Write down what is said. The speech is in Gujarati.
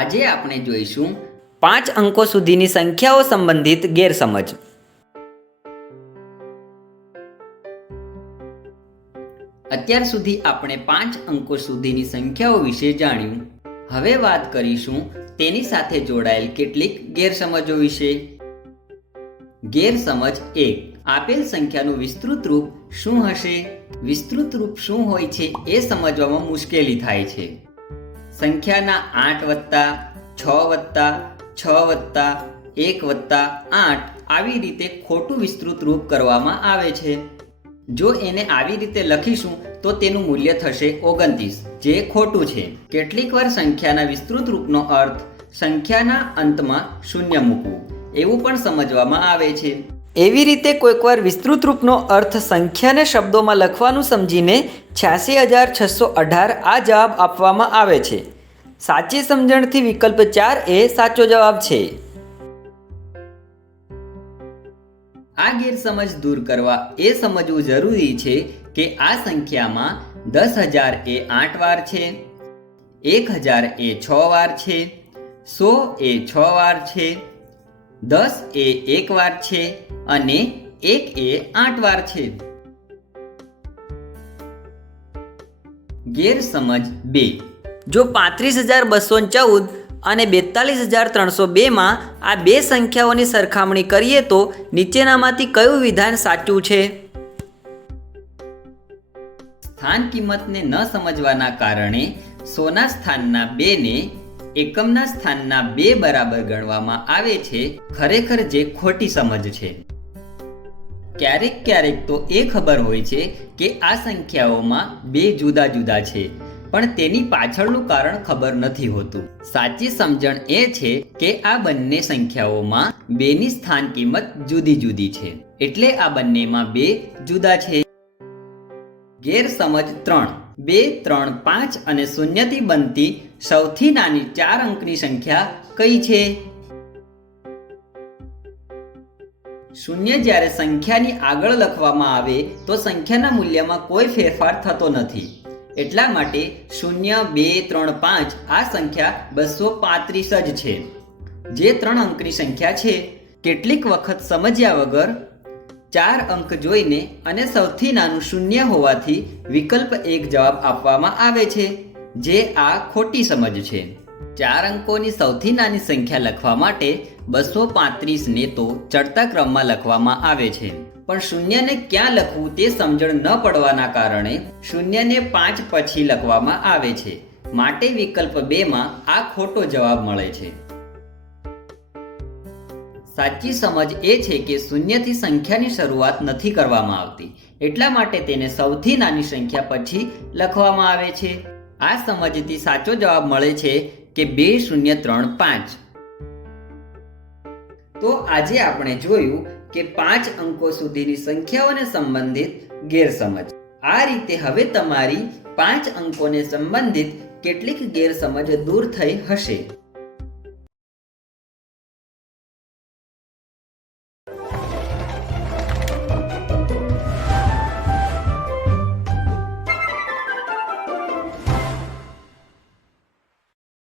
આજે આપણે જોઈશું 5 અંકો સુધીની સંખ્યાઓ સંબંધિત ગેરસમજ। અત્યાર સુધી આપણે 5 અંકો સુધીની સંખ્યાઓ વિશે જાણ્યું। હવે વાત કરીશું તેની સાથે જોડાયેલ કેટલીક ગેરસમજો વિશે। ગેરસમજ 1, આપેલ સંખ્યાનું વિસ્તૃત રૂપ શું હશે? વિસ્તૃત રૂપ શું હોય છે એ સમજવામાં મુશ્કેલી થાય છે। સંખ્યાના 8 વત્તા 6 વત્તા 6 વત્તા 1 વત્તા 8 આવી રીતે ખોટું વિસ્તૃત રૂપ કરવામાં આવે છે। જો એને આવી રીતે લખીશું તો તેનું મૂલ્ય થશે 29, જે ખોટું છે। કેટલીક વાર સંખ્યાના વિસ્તૃત રૂપનો અર્થ સંખ્યાના અંતમાં શૂન્ય મૂકવું એવું પણ સમજવામાં આવે છે। એવી રીતે કોઈકવાર વિસ્તૃત રૂપનો અર્થ સંખ્યાને શબ્દોમાં લખવાનું સમજીને 86,618 આ જવાબ આપવામાં આવે છે। સાચી સમજણથી વિકલ્પ 4 એ સાચો જવાબ છે। આ ગેરસમજ દૂર કરવા એ સમજવું જરૂરી છે કે આ સંખ્યામાં 10,000 એ 8 વાર છે, 1,000 એ 6 વાર છે, 100 એ 6 વાર છે, 10 એ 1 વાર છે અને 1 એ 8 વાર છે। ગેરસમજ 2, જો 35,214 અને 42,302 માં આ બે સંખ્યાઓની સરખામણી કરીએ તો નીચેનામાંથી કયું વિધાન સાચું છે? સ્થાન કિંમતને ન સમજવાના કારણે 100ના સ્થાનના 2 ને એકમના સ્થાનના 2 બરાબર ગણવામાં આવે છે, ખરેખર જે ખોટી સમજ છે। ક્યારેક ક્યારેક તો એ ખબર હોય છે કે આ સંખ્યાઓમાં 2 જુદા જુદા છે, પણ તેની પાછળનું કારણ ખબર નથી હોતું। સાચી સમજણ એ છે કે આ બંને સંખ્યાઓમાં 2ની સ્થાન કિંમત જુદી જુદી છે, એટલે આ બંનેમાં 2 જુદા છે। ગેરસમજ 3, 2, 3, 5 અને 0 થી બનતી સૌથી નાની 4 અંકની સંખ્યા કઈ છે? 0 જ્યારે સંખ્યાની આગળ લખવામાં આવે તો સંખ્યાના મૂલ્યમાં કોઈ ફેરફાર થતો નથી, એટલા માટે 0, 2, 3, 5 આ સંખ્યા 235 જ છે, જે 3 અંકની સંખ્યા છે। કેટલીક વખત સમજ્યા વગર 4 અંક જોઈને અને સૌથી નાનું 0 હોવાથી વિકલ્પ 1 જવાબ આપવામાં આવે છે, જે આ ખોટી સમજ છે। 4 અંકોની સૌથી નાની સંખ્યા લખવા માટે 235 ને તો ચડતા ક્રમમાં લખવામાં આવે છે, પણ 0 ને ક્યાં લખવું તે સમજણ ન પડવાના કારણે 0 ને 5 પછી લખવામાં આવે છે, માટે વિકલ્પ 2 માં આ ખોટો જવાબ મળે છે। સાચી સમજ એ છે કે 0 થી સંખ્યાની શરૂઆત નથી કરવામાં આવતી, એટલા માટે તેને સૌથી નાની સંખ્યા પછી લખવામાં આવે છે। આ સમજથી સાચો જવાબ મળે છે કે 2035। તો આજે આપણે જોયું કે 5 અંકો સુધીની સંખ્યાઓને સંબંધિત ગેરસમજ। આ રીતે હવે તમારી 5 અંકોને સંબંધિત કેટલીક ગેરસમજ દૂર થઈ હશે।